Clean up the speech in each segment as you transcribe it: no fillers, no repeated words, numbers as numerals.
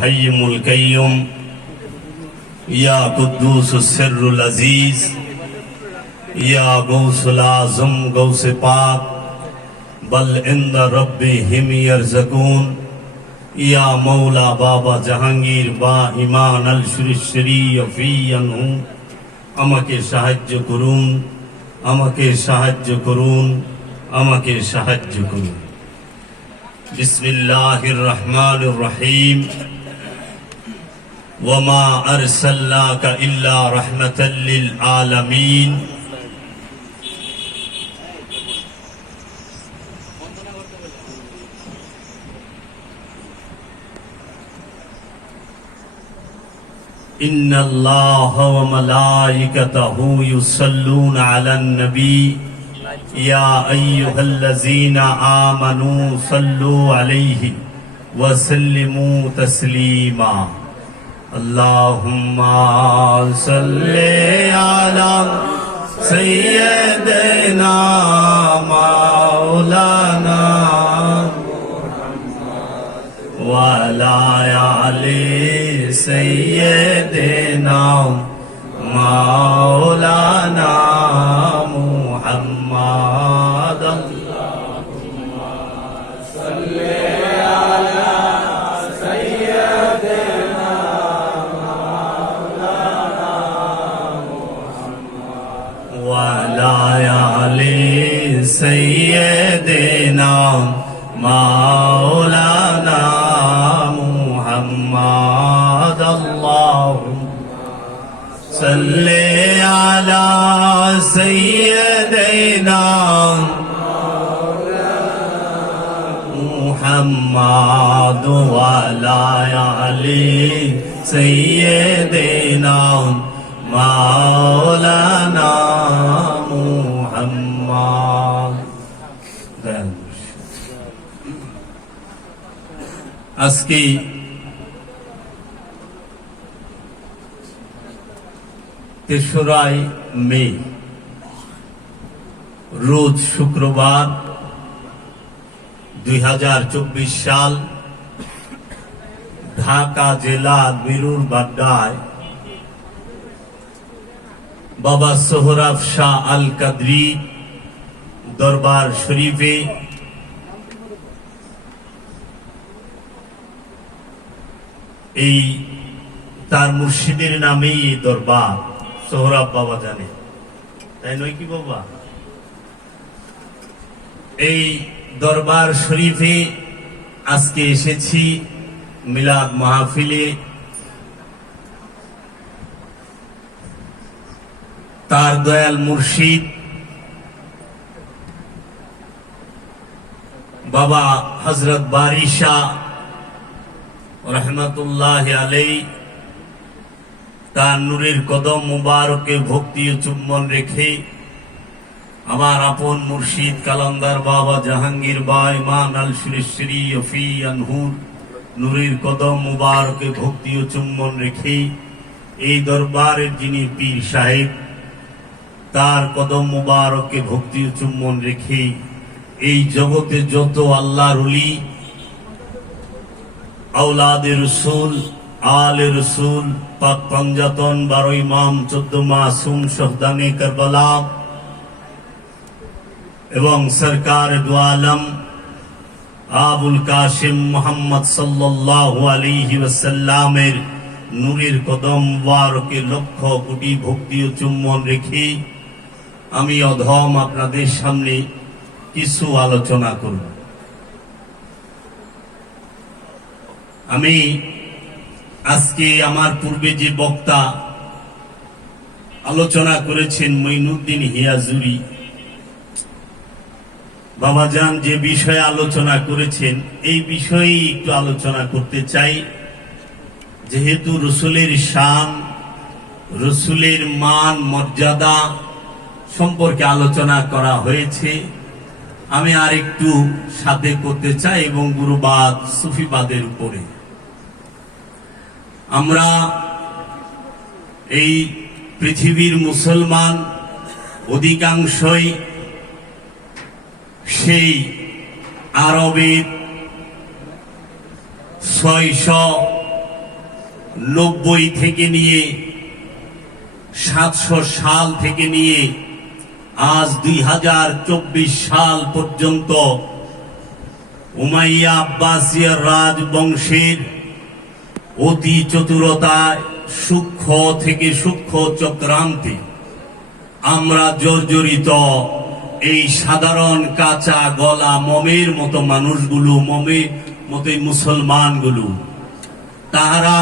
हाय्युल कय्यूम या कुद्दूस सिर्रुल अजीज या गौसुल आज़म गौसे पाक बल इंद रब्बिहिम यरज़कून या मौला बाबा जहांगीर बा इमान अल शरीयफी अनहु আমাকে সাহায্য করুন, আমাকে সাহায্য করুন, আমাকে সাহায্য করুন। বিসমিল্লাহির রহমানির রহিম। ওয়ামা আরসালনাকা ইল্লা রাহমাতাল লিল আলামিন। इन्नल्लाहा व मलाइकतहु युसल्लूना अलन नबी या अय्युहल्लज़ीना आमनू सल्लू अलैहि व सल्लिमू तस्लीमा। अल्लाहुम्मा सल्ली अला सय्यिदिना मौलाना व अला आलि सय्यिदिना मौलाना मुहम्मद। अल्लाहुम्मा सल्ली अला सय्यिदिना मौलाना मुहम्मद व अला आलि सय्यिदिना मौलाना मुहम्मद। अल्लाहुम्मा सल्ली अला सय्यिदिना मुहम्मद व अला आलि सय्यिदिना मौलाना मुहम्मद। আজকে তেসরাই মে রোজ শুক্রবার 2024 সাল ঢাকা জেলা মিরুর বাড্ডায় বাবা সোহরাব শাহ আল কাদরি দরবার শরীফে এই তার মুর্শিদের নামেই এই দরবার সোহরাব বাবা জানে, তাই নয় কি বাবা? এই দরবার শরীফে আজকে এসেছি মিলাদ মাহফিলে। তার দয়াল মুর্শিদ বাবা হযরত বারী শাহ রহমতুল্লাহ আলাইহি তার নূরের কদম মুবারকে ভক্তি ও চুম্বন রেখে আমার আপন মুর্শিদ কালান্দার বাবা জাহাঙ্গীর বা ইমান আল শরীয়ফি আনহু নূরের কদম মুবারকে ভক্তি ও চুম্বন রেখে এই দরবারের যিনি পীর সাহেব তার কদম মুবারকে ভক্তি ও চুম্বন রেখে এই জগতে যত আল্লাহর ওলি औलाद रसूल आल रसूल पाक पंजातन 12 इमाम 14 मासूम शहदाने करबला एवं सरकार दो आलम आबुल कासिम मोहम्मद सल्लल्लाहु अलैहि वसल्लमेर नूरेर कदम मुबारके लक्ष कोटी भक्ति ओ चुम्बन रेखे आमी अधम आपनादेर सामने किछु आलोचना करब। আমি আজকে আমার পূর্বে যে বক্তা আলোচনা করেছেন মঈনুদ্দিন হিয়াজুরি বাবাজান যে বিষয়ে আলোচনা করেছেন এই বিষয়ে একটু আলোচনা করতে চাই। যেহেতু রসুলের শান রসুলের মান মর্যাদা সম্পর্কে আলোচনা করা হয়েছে, আমি আর একটু সাথে করতে চাই এবং গুরুবাদ সুফিবাদের উপরে। আমরা এই পৃথিবীর মুসলমান অধিকাংশই সেই আরবের 600 1990 থেকে নিয়ে 700 সাল থেকে নিয়ে আজ 2024 সাল পর্যন্ত উমাইয়া আব্বাসিয়া রাজবংশের অতি চতুরতায় সূক্ষ্ম থেকে সূক্ষ্ম চক্রান্তে আমরা জর্জরিত এই সাধারণ কাঁচা গলা মমের মতো মানুষগুলো, মমের মতো মুসলমানগুলো, তাহারা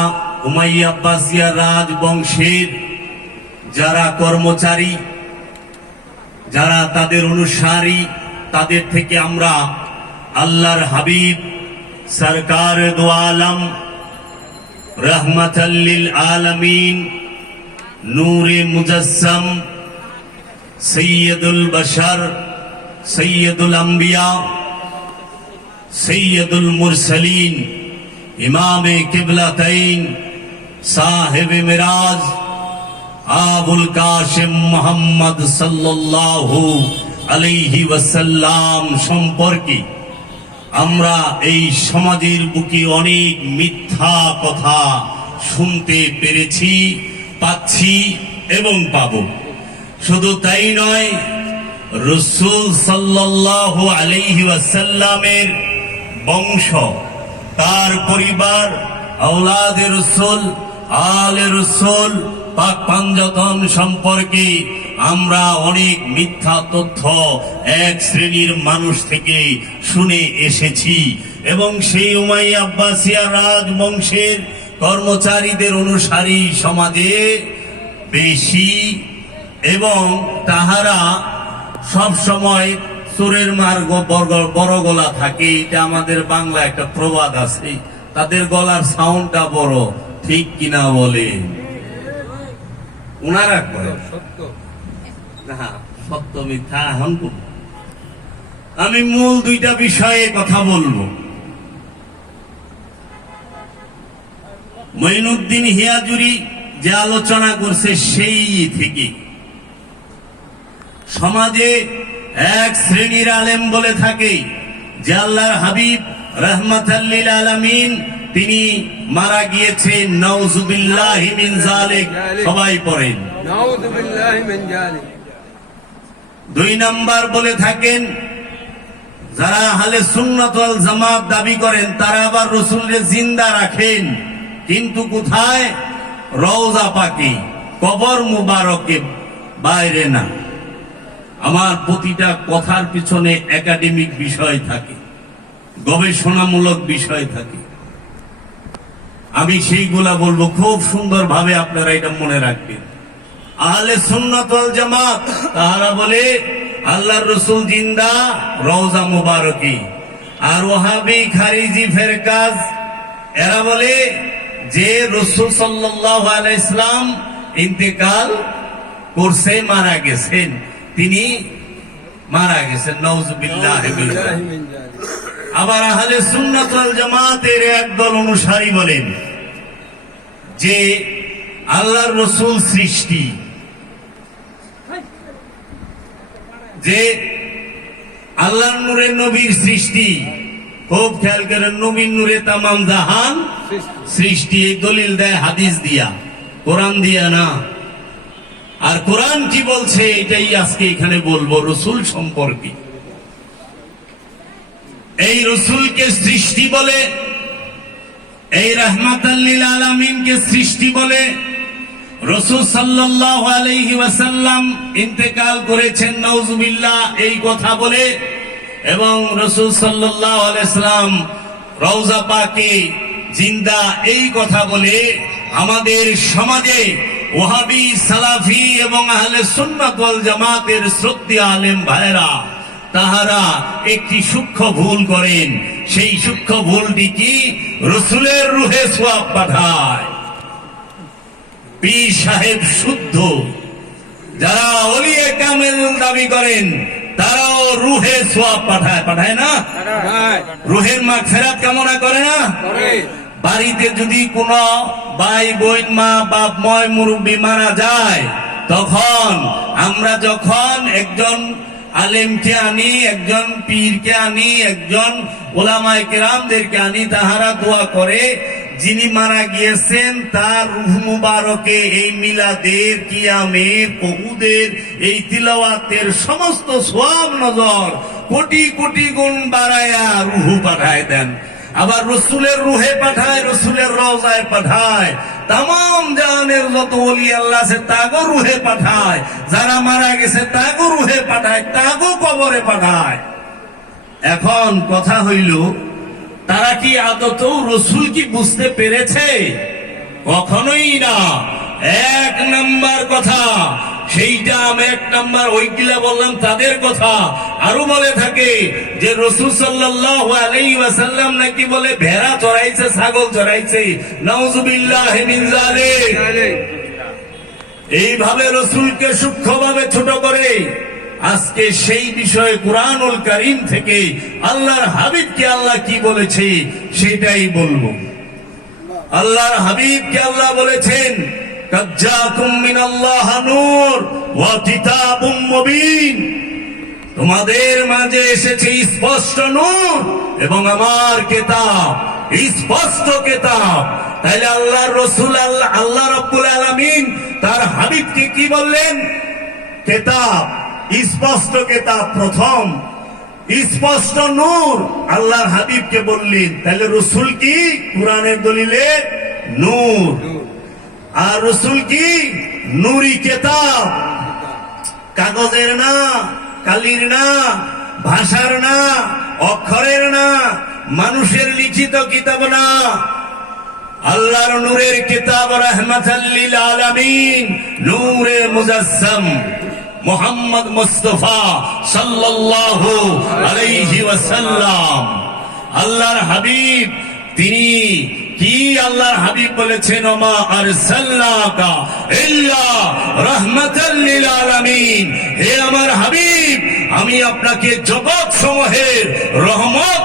উমাইয়া আব্বাসিয়া রাজবংশের যারা কর্মচারী, যারা তাদের অনুসারী, তাদের থেকে আমরা আল্লাহর হাবিব সরকার দো আলম রহমতাল লিল আলামিন নূরে মুজাসসাম সৈয়দুল বশর সৈয়দুল আম্বিয়া সৈয়দুল মুরসলিন ইমামে কিবলাতাইন সাহেবে মিরাজ আবুল কাসিম মুহাম্মদ সাল্লাল্লাহু আলাইহি ওয়াসাল্লাম সম্পর্কে আমরা এই সমাজের বুকে অনেক মিথ্যা কথা শুনতে পেরেছি, পাচ্ছি এবং পাবো। শুধু তাই নয়, রাসূল সাল্লাল্লাহু আলাইহি ওয়াসাল্লামের বংশ, তার পরিবার, আওলাদে রাসূল, আলে রাসূল, পাক পাঞ্জাতন সম্পর্কে আমরা অনেক মিথ্যা তথ্য এক শ্রেণীর মানুষ থেকে শুনে এসেছি এবং সেই উমাইয়া আব্বাসিয়া রাজবংশের কর্মচারীদের অনুসারী সমাজে বেশি এবং তাহারা সব সময় চোরের মার্গ বড় গলা থাকে। এটা আমাদের বাংলা একটা প্রবাদ আছে, তাদের গলার সাউন্ডটা বড়, ঠিক কিনা বলে উনারা করে। সত্য মিথ্যা এখন আমি মূল দুইটা বিষয়ে কথা বলবো। মঈনুদ্দিন হিয়াজুরি যে আলোচনা করছে সেই থেকে সমাজে এক শ্রেণীর আলেম বলে থাকে যে আল্লাহর হাবিব রাহমাতাল লিল আলামিন তিনি মারা গিয়েছেন, নাউযুবিল্লাহি মিন যালিক, সবাই পড়েন নাউযুবিল্লাহি মিন যালিক। দুই নাম্বার বলে থাকেন যারা আহলে সুন্নাত ওয়াল জামাত দাবি করেন তারা আবার রাসূলকে জিন্দা রাখেন, কিন্তু কোথায়? রওজা পাকে, কবর মুবারকে, বাইরে না। আমার প্রতিটা কথার পিছনে একাডেমিক বিষয় থাকে, গবেষণামূলক বিষয় থাকে, আমি সেইগুলা বলবো। খুব সুন্দর ভাবে আপনারা এটা মনে রাখবেন। আহলে সুন্নাত ওয়াল জামাত তারা বলে আল্লাহর রাসূল জিন্দা, রওজা মুবারকে। আর ওয়াহাবি খারিজি ফেরকাজ এরা বলে যে রাসূল সাল্লাল্লাহু আলাইহি ইসলাম ইন্তেকাল করছে, মারা গেছেন, তিনি মারা গেছেন, নাউযুবিল্লাহি মিন যালিক। আবার আহলে সুন্নাত ওয়াল জামাতের একদল অনুসারী বলেন যে আল্লাহর রাসূল সৃষ্টি, যে আল্লাহর নূরে নবীর সৃষ্টি। খুব খেয়াল করেন, নবীর নূরে তামাম জাহান সৃষ্টি। এই দলিল দেয় হাদিস দিয়া, কোরআন দিয়া না। আর কোরআন কি বলছে এটাই আজকে এখানে বলবো রাসূল সম্পর্কে। এই রাসূলকে সৃষ্টি বলে, এই রাহমাতাল লিল আলামিনকে সৃষ্টি বলে। রাসূল সাল্লাল্লাহু আলাইহি ওয়াসাল্লাম ইন্তেকাল করেছেন, নাউযুবিল্লাহ, এই কথা বলে। এবং রাসূল সাল্লাল্লাহু আলাইহি ওয়াসাল্লাম রওজা পাকে জিন্দা, এই কথা বলে আমাদের সমাজে ওয়াহাবি, সালাফি এবং আহলে সুন্নাত ওয়াল জামাতের শ্রদ্ধেয় আলেম ভাইরা তাহারা একটি সূক্ষ্ম ভুল করেন। সেই সূক্ষ্ম ভুলটি কি? রাসূলের রূহে সওয়াব পাঠায়। পীর সাহেব শুদ্ধ, যারা ওলিয়ে কামেল দাবি করেন তারাও রূহে সওয়াব পাঠায়, পাঠায় না? রূহের মাগফিরাত কামনা করে না? বাড়িতে যদি কোনো ভাই বোন, মা বাপ, ময় মুরব্বী মারা যায়, তখন আমরা যখন একজন আলেমকে আনি, একজন পীরকে আনি, একজন ওলামায়ে কেরামদেরকে আনি, তাহারা দোয়া করে যিনি মারা গিয়েছেন তার রূহ মুবারকে এই মিলাদের, কিয়ামের, উহুদের, এই তিলাওয়াতের সমস্ত সওয়াব নজর কোটি কোটি গুণ বাড়ায়া রূহ পাঠায় দেন। আবার রসুলের রুহে পাঠায়, রসুলের রওজায় পাঠায়, তামাম জাহানের যত ওলি আল্লাহ আছে তাগো রুহে পাঠায়, যারা মারা গেছে তাগো রুহে পাঠায়, তাগো কবরে পাঠায়। এখন কথা হইল, তারা কি আদতেও রসুল কি বুঝতে পেরেছে? কখনোই না। এক নাম্বার কথা সেইটা, আমি এক নাম্বার ওইগুলা বললাম তাদের কথা। আরো বলে থাকে যে রাসূল সাল্লাল্লাহু আলাইহি ওয়াসাল্লাম নাকি বলে ভেড়া চড়াইছে, ছাগল চড়াইছে। নাউযুবিল্লাহি মিন যালিক। এইভাবে রাসূলকে সূক্ষ্মভাবে ছোট করে আজকে সেই বিষয়ে কুরআনুল কারীম থেকে আল্লাহর হাবিবকে আল্লাহ কি বলেছে সেটাই বলবো। আল্লাহর হাবিবকে আল্লাহ বলেছেন, কাদ জাকুম মিনাল্লাহি নূর ওয়া কিতাবুম মুবিন, তোমাদের মাঝে এসেছে স্পষ্ট নূর এবং আমার কিতাব, স্পষ্ট কিতাব। তাহলে আল্লাহর রাসূল আল্লাহ রাব্বুল আলামিন তার হাবিবকে কি বললেন? কিতাব, স্পষ্ট কিতাব প্রথম, স্পষ্ট নূর আল্লাহর হাবিবকে বললেন। তাহলে রাসূল কি? কুরআনের দলিলে নূর। আর রাসূল কি? নূরি কিতাব, কাগজের না, কালির না, ভাষার না, অক্ষরের না, মানুষের লিখিত কিতাব না, আল্লাহর নূরের কিতাব, রাহমাতাল লিল আলামিন, নূরে মুজাসসাম মুহাম্মদ মুস্তাফা সাল্লাল্লাহু আলাইহি ওয়াসাল্লাম। আল্লাহর হাবিব তিনি কি? আল্লাহর হাবিব বলেছেন, ওমা আরসালনাকা ইল্লা রাহমাতাল লিল আলামিন, হে আমার হাবিব, আমি আপনাকে জগৎ সমূহের রহমত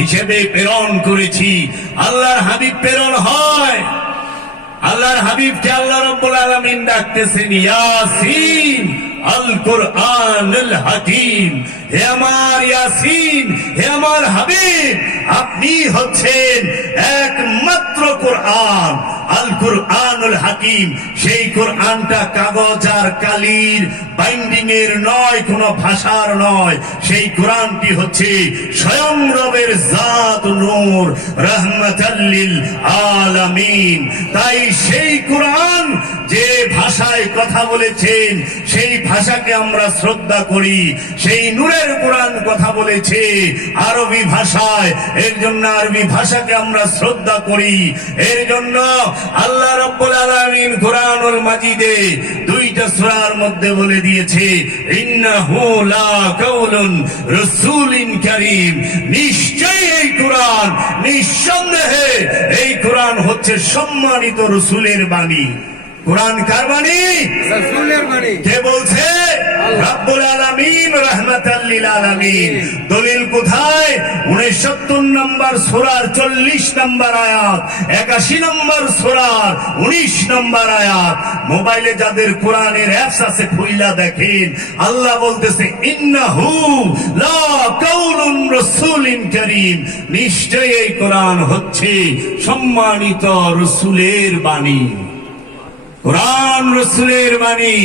হিসেবে প্রেরণ করেছি। আল্লাহর হাবিব প্রেরণ হয়, আল্লাহর হাবিবকে আল্লাহ রাব্বুল আলামিন ডাকতেছেন ইয়াসিন আল কুরআনুল হাকিম, হে আমার ইয়াসিন, হে আমার হাবিব, আপনি হচ্ছেন একমাত্র কোরআন, আল কুরআনুল হাকিম। সেই কোরআনটা কাগজ আর কালির বাইন্ডিং এর নয়, কোন ভাষার নয়, সেই কোরআনটি হচ্ছে স্বয়ং রবের জাত নূর, রাহমাতাল লিল আলামিন। তাই সেই কোরআন যে ভাষায় কথা বলেছেন সেই ভাষাকে আমরা শ্রদ্ধা করি। সেই নূরের কোরআন কথা বলেছে আরবি ভাষায়, এর জন্য আরবি ভাষাকে আমরা শ্রদ্ধা করি। এর জন্য আল্লাহ রাব্বুল আলামিন কুরআনুল মাজিদে দুইটা সূরার মধ্যে বলে দিয়েছে, ইন্নাহু লা কাউলুন রাসূলিন কারীম, নিশ্চয়ই এই কোরআন, নিঃসন্দেহে এই কোরআন হচ্ছে সম্মানিত রাসূলের বাণী। কোরআন কার বাণী? রাসূলের বাণী। কে বলছে? রব্বুল আলামিন, রাহমাতাল লিল আলামিন। দলিল কোথায়? 69 নম্বর সূরার 40 নম্বর আয়াত, 81 নম্বর সূরার 19 নম্বর আয়াত। মোবাইলে যাদের কোরআনের অ্যাপস আছে খুইলা দেখেন, আল্লাহ বলতেছে, ইন্নাহু লা কাউলুন রাসূলিন কারীম, নিশ্চয়ই এই কোরআন হচ্ছে সম্মানিত রাসূলের বাণী। কোরআন রাসূলের বাণী।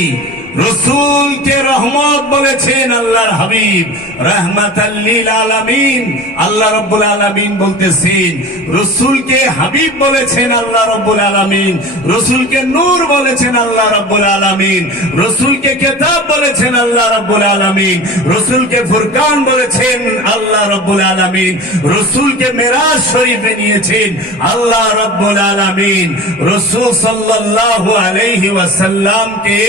রসুলকে রহমত বলেছেন আল্লাহর হাবিব, রাহমাতাল লিল আলামিন। আল্লাহ রাব্বুল আলামিন বলতেছেন, রসুলকে হাবিব বলেছেন আল্লাহ রাব্বুল আলামিন, রসুলকে নূর বলেছেন আল্লাহ রাব্বুল আলামিন, রসুলকে কিতাব বলেছেন আল্লাহ রাব্বুল আলামিন, রসুলকে ফুরকান বলেছেন আল্লাহ রাব্বুল আলামিন, রসুলকে মেরাজ শরীফে নিয়েছেন আল্লাহ রাব্বুল আলামিন। রসূল সাল্লাল্লাহু আলাইহি ওয়াসাল্লামকে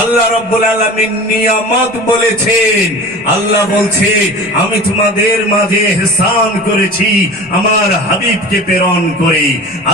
আল্লাহ রাব্বুল আলামিন নিয়ামত বলেছেন। আল্লাহ বলছে, আমি তোমাদের মাঝে ইহসান করেছি আমার হাবিবকে প্রেরণ করে।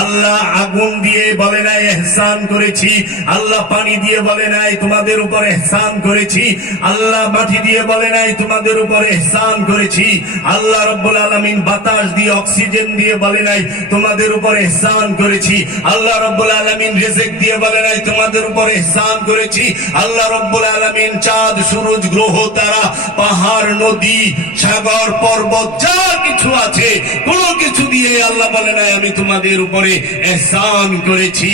আল্লাহ আগুন দিয়ে বলে নাই ইহসান করেছি, আল্লাহ পানি দিয়ে বলে নাই তোমাদের উপর ইহসান করেছি, আল্লাহ মাটি দিয়ে বলে নাই তোমাদের উপর ইহসান করেছি, আল্লাহ রাব্বুল আলামিন বাতাস দিয়ে, অক্সিজেন দিয়ে বলে নাই তোমাদের উপর ইহসান করেছি, আল্লাহ রাব্বুল আলামিন রিজিক দিয়ে বলে নাই তোমাদের উপর ইহসান করেছি, আল্লাহ রব্বুল আলামিন চাঁদ সূরজ গ্রহ তারা পাহাড় নদী সাগর পর্বত যা কিছু আছে কোনো কিছু দিয়ে আল্লাহ বলে নাই আমি তোমাদের উপরে ইহসান করেছি।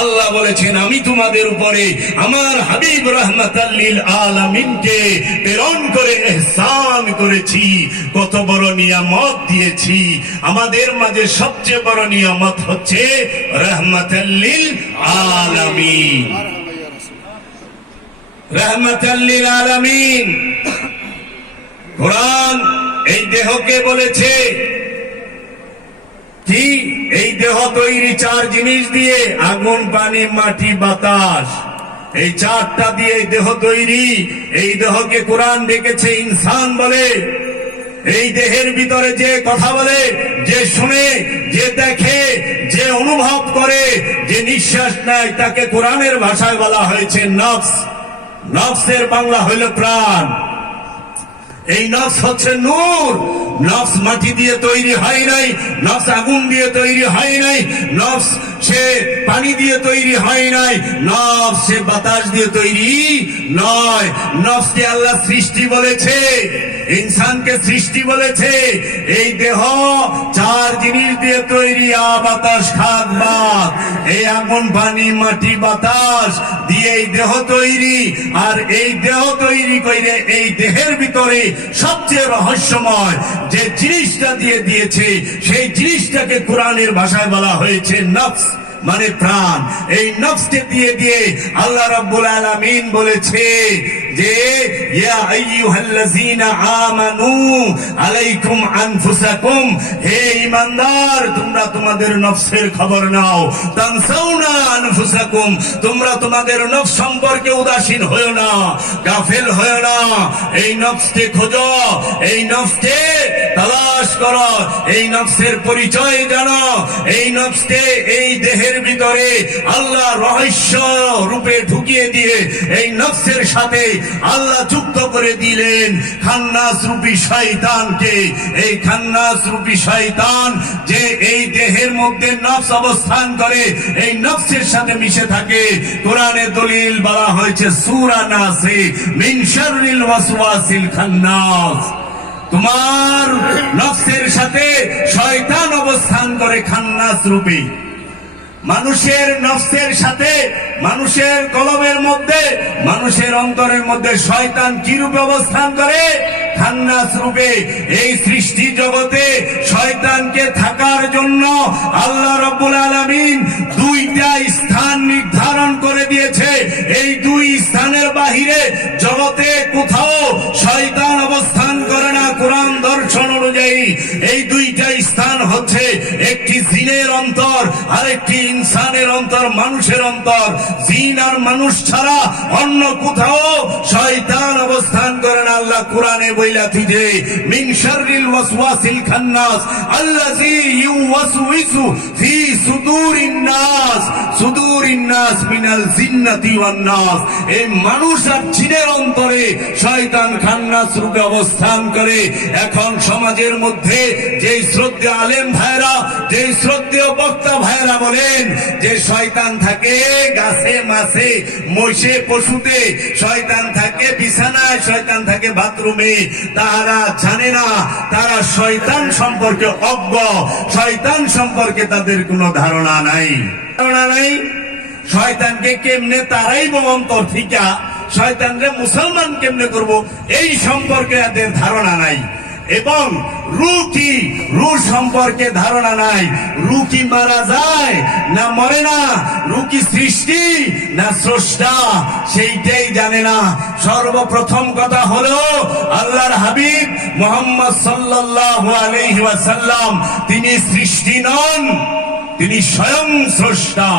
আল্লাহ বলেছেন আমি তোমাদের উপরে আমার হাবিব রাহমাতাল লিল আলামিনকে প্রেরণ করে ইহসান করেছি। কত বড় নিয়ামত দিয়েছি। আমাদের মাঝে সবচেয়ে বড় নিয়ামত হচ্ছে রাহমাতাল লিল আলামিন। রাহমাতাল লিল আলামিন কোরআন এই দেহকে বলেছে কি এই দেহ তৈরি চার জিনিস দিয়ে, আগুন পানি মাটি বাতাস, এই চারটা দিয়ে এই দেহ তৈরি। এই দেহকে কোরআন ডেকেছে ইনসান বলে। এই দেহের ভিতরে যে কথা বলে, যে শুনে, যে দেখে, যে অনুভব করে, যে নিঃশ্বাস নেয় তাকে কোরআনের ভাষায় বলা হয়েছে নফস। নফসের বাংলা হইল প্রাণ। এই নফস হচ্ছে নূর। নফস মাটি দিয়ে তৈরি হয় নাই, নফস আগুন দিয়ে তৈরি হয় নাই, নফস সে পানি দিয়ে তৈরি হয় নাই, নফস সে বাতাস দিয়ে তৈরি নয়। নফসকে আল্লাহ সৃষ্টি বলেছে, ইনসানকে সৃষ্টি বলেছে। এই দেহ চার জিনিস দিয়ে তৈরি, বাতাস খাদ বাত। এই আগুন পানি মাটি বাতাস দিয়ে এই দেহ তৈরি। আর এই দেহ তৈরি করে এই দেহের ভিতরে সবচেয়ে রহস্যময় যে জিনিসটা দিয়ে দিয়েছে সেই জিনিসটাকে কোরআনের ভাষায় বলা হয়েছে নফস, মানে প্রাণ। এই নফসকে দিয়ে দিয়ে আল্লাহ রাব্বুল আলামিন বলেছে যে ইয়া আইয়ুহাল্লাযীনা আমানু আলাইকুম আনফুসাকুম, হে ঈমানদার তোমরা তোমাদের নফসের খবর নাও। তানসাউনা আনফুসাকুম, তোমরা তোমাদের নফস সম্পর্কে উদাসীন হয়ো না, গাফেল হয়ো না। এই নফসকে খোঁজো, এই নফসকে তালাশ করো, এই নফসের পরিচয় জানো। এই নফসকে এই দেহের ভিতরে আল্লাহ রহস্য রূপে ঢুকিয়ে দিয়ে এই নফসের সাথে আল্লাহ যুক্ত করে দিলেন খান্নাস রূপী শয়তানকে। এই খান্নাস রূপী শয়তান যে এই দেহের মধ্যে নফস অবস্থান করে, এই নফসের সাথে মিশে থাকে। কোরআনে দলিল বলা হয়েছে সূরা নাসে মিন শাররিল ওয়াসওয়াসিল খান্নাস। তোমার নফসের সাথে শয়তান অবস্থান করে খান্নাস রূপী। মানুষের নফসের সাথে, মানুষের কলবের মধ্যে, মানুষের অন্তরের মধ্যে শয়তান কি রূপে অবস্থান করে? খান্নাস রূপে। এই সৃষ্টি জগতে শয়তানকে থাকার জন্য আল্লাহ রাব্বুল আলামিন দুইটা স্থান নির্ধারণ করে দিয়েছে। এই দুই স্থানের বাহিরে জগতে কোথাও শয়তান অবস্থান করে না কোরআন দর্শন অনুযায়ী। এই দুইটা স্থান হচ্ছে একটি জিনের অন্তর আর একটি ইনসানের অন্তর, মানুষের অন্তর। জিন আর মানুষ ছাড়া অন্য কোথাও শয়তান অবস্থান করে না। আল্লাহ কোরআনে বইলাছি যে মিন শাররিল ওয়াসওয়াসিল খান্নাস আল্লাযী ইউওয়াসউইসু ফি সুদুরিন নাস, সুদুরিন নাস মিনাল জিন্নাতি ওয়ান নাস। এই মানুষ আর জিনের অন্তরে শয়তান খান্নাস রূপে অবস্থান করে। এখন সমাজের মধ্যে যে শ্রদ্ধেয় আলেম ভাইরা, যে শ্রদ্ধেয় বক্তা ভাইরা বলেন যে শয়তান থাকে গাছে মাছে মহিষে পশুতে, শয়তান থাকে বিছানায়, শয়তান থাকে বাথরুমে, তারা জানে না, তারা শয়তান সম্পর্কে অজ্ঞ, শয়তান সম্পর্কে তাদের কোনো ধারণা নাই। ধারণা নাই শয়তানকে কেমনে তারাই অন্তর থেকে শয়তানকে মুসলমান কেমনে করব এই সম্পর্কে এদের ধারণা নাই। এবং রূহ কি, রূহ সম্পর্কে ধারণা নাই। রূহ কি মারা যায় না মরে না, রূহ কি সৃষ্টি না স্রষ্টা সেইটাই জানে না। সর্বপ্রথম কথা হলো আল্লাহর হাবিব মুহাম্মদ সাল্লাল্লাহু আলাইহি ওয়াসাল্লাম তিনি সৃষ্টি নন, তিনি স্বয়ং স্রষ্টা।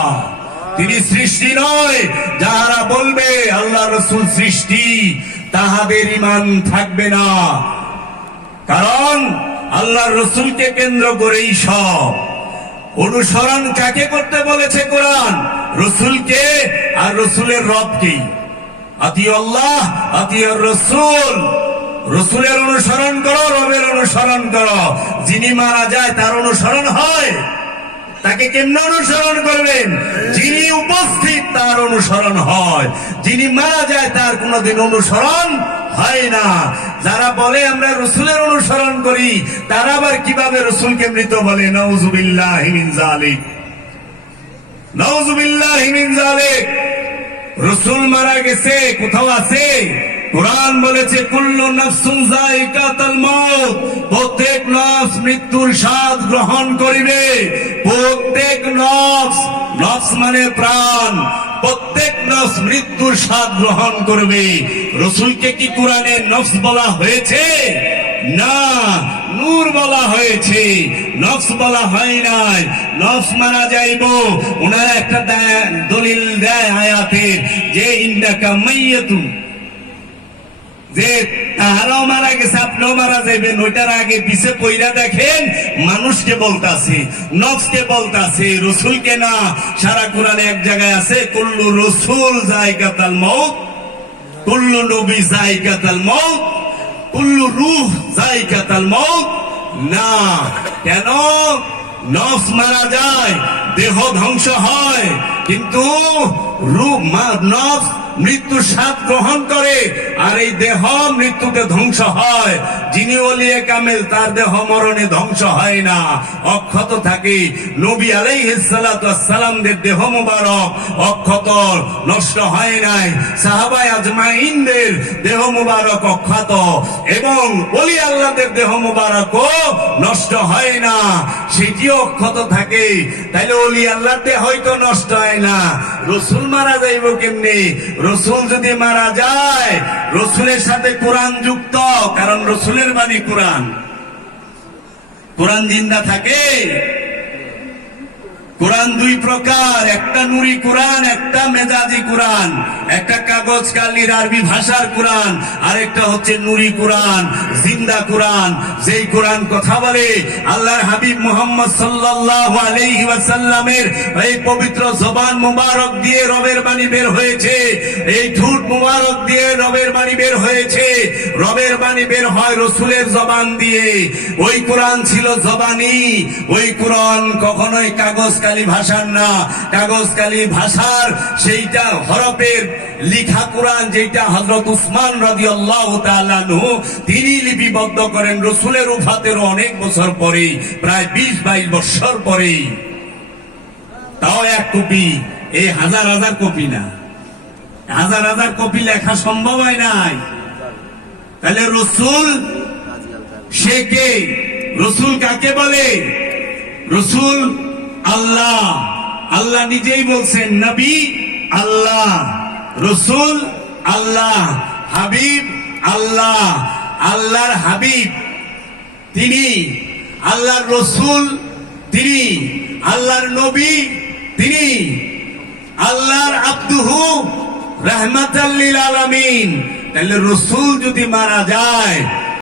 তিনি সৃষ্টি নয়। যারা বলবে আল্লাহ রাসূল সৃষ্টি তাহাদের ঈমান থাকবে না। কারণ আল্লাহর রাসূলকে কেন্দ্র করেই সব। অনুসরণ কাকে করতে বলেছে কোরআন? রাসূলকে আর রাসূলের রবকে। আতিউল্লাহ আতিউর রাসূল। রাসূলের অনুসরণ করো, রবের অনুসরণ করো। যিনি মারা যায় তার অনুসরণ হয়? তাকে কেমন অনুসরণ করবেন? যিনি উপস্থিত তার অনুসরণ হয়, যিনি মারা যায় তার কোনোদিন অনুসরণ হয় না। যারা বলে আমরা রসুলের অনুসরণ করি, তারা আবার কিভাবে রসুলকে মৃত বলে? নাউযুবিল্লাহি মিন যালিক, নাউযুবিল্লাহি মিন যালিক। রসুল মারা গেছে কোথাও আছে? কোরআন বলেছে কুল্লু নাফসুন যায়িকাতুল মাউত, প্রত্যেক নফস মৃত্যুর স্বাদ গ্রহণ করিবে। প্রত্যেক নফস, নফস মানে প্রাণ, প্রত্যেক নফস মৃত্যুর স্বাদ গ্রহণ করবে। রসুলকে কি কোরআনে নফস বলা হয়েছে? না, নূর বলা হয়েছে, নফস বলা হয় নাই। নফস মারা যাইব, ওনারা একটা দলিল দেয় আয়াতের যে ইন্নাকা মাইয়াতুন, যে তাহারাও মারা গেছে আপনিও মারা যাইবেন। ওইটার আগে পিছে পইরা দেখেন মানুষকে বলতাছে, নফসকে বলতাছে, রসুলকে না। সারা কোরআনে এক জায়গায় আছে কুল্লু রসুল যায়িকাতুল মাউত, কুল্লু নবী যায়িকাতুল মাউত, কুল্লু রূহ যায়িকাতুল মাউত। না, কেন? নফস মারা যায়, দেহ ধ্বংস হয়, কিন্তু রূহ নফস মৃত্যুর স্বাদ গ্রহণ করে, আর এই দেহ মৃত্যুতে ধ্বংস হয়। যিনি ওলিয়ে কামেল তার দেহ মরণে ধ্বংস হয় না, অক্ষত থাকে। নবী আলাইহিস সালাতু ওয়াস সালামদের দেহ মুবারক অক্ষত, নষ্ট হয় নাই। সাহাবায়ে আজমাইনদের দেহ মুবারক অক্ষত, এবং ওলি আল্লাহদের দেহ মুবারকও নষ্ট হয় না, সেটিও অক্ষত থাকে। তাইলে ওলি আল্লাহর দেহ হয়তো নষ্ট হয় না, রসুল মারা যাইব কেমনে? রসুল যদি মারা যায়, রসুলের সাথে কোরআন যুক্ত, কারণ রসুলের বাণী কোরআন। কোরআন জিন্দা থাকে। কোরআন দুই প্রকার, একটা নুরি কোরআন, একটা মেজাজি কোরআন। একটা কাগজ কালির আরবি ভাষার কোরআন, আর একটা হচ্ছে নুরি কোরআন, জিন্দা কোরআন। যেই কোরআন কথা বলে আল্লাহর হাবিব মুহাম্মদ সাল্লাল্লাহু আলাইহি ওয়াসাল্লামের এই পবিত্র জবান মুবারক দিয়ে রবের বাণী বের হয়েছে, এই ঠোঁট মুবারক দিয়ে রবের বাণী বের হয়েছে। রবের বাণী বের হয় রসুলের জবান দিয়ে। ওই কোরআন ছিল জবানি, ওই কোরআন কখনোই কাগজ কালি ভাষার না। কাগজ কালি ভাষার সেইটা হরফের লিখা কোরআন, যেটা হযরত উসমান রাদিয়াল্লাহু তাআলা আনহু তিনি লিপিবদ্ধ করেন রসুলের ওফাতের অনেক বছর পরে, প্রায় 20-22 বছর পরে। তাও এক কপি, এই হাজার হাজার কপি না, হাজার হাজার কপি লেখা সম্ভব হয় নাই। তাহলে রসুল সে কে? রসুল কাকে বলে? রসুল আল্লাহ, আল্লাহ নিজেই বলছেন নবী আল্লাহ, রসুল আল্লাহ, হাবিব আল্লাহ। আল্লাহর হাবিব তিনি, আল্লাহর রসুল তিনি, আল্লাহর নবী তিনি, আল্লাহর আব্দুহু রাহমাতাল লিল আলামিন। তাহলে রসুল যদি মারা যায়,